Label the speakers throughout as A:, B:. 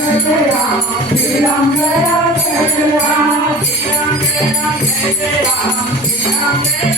A: Thank you.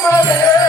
A: Somebody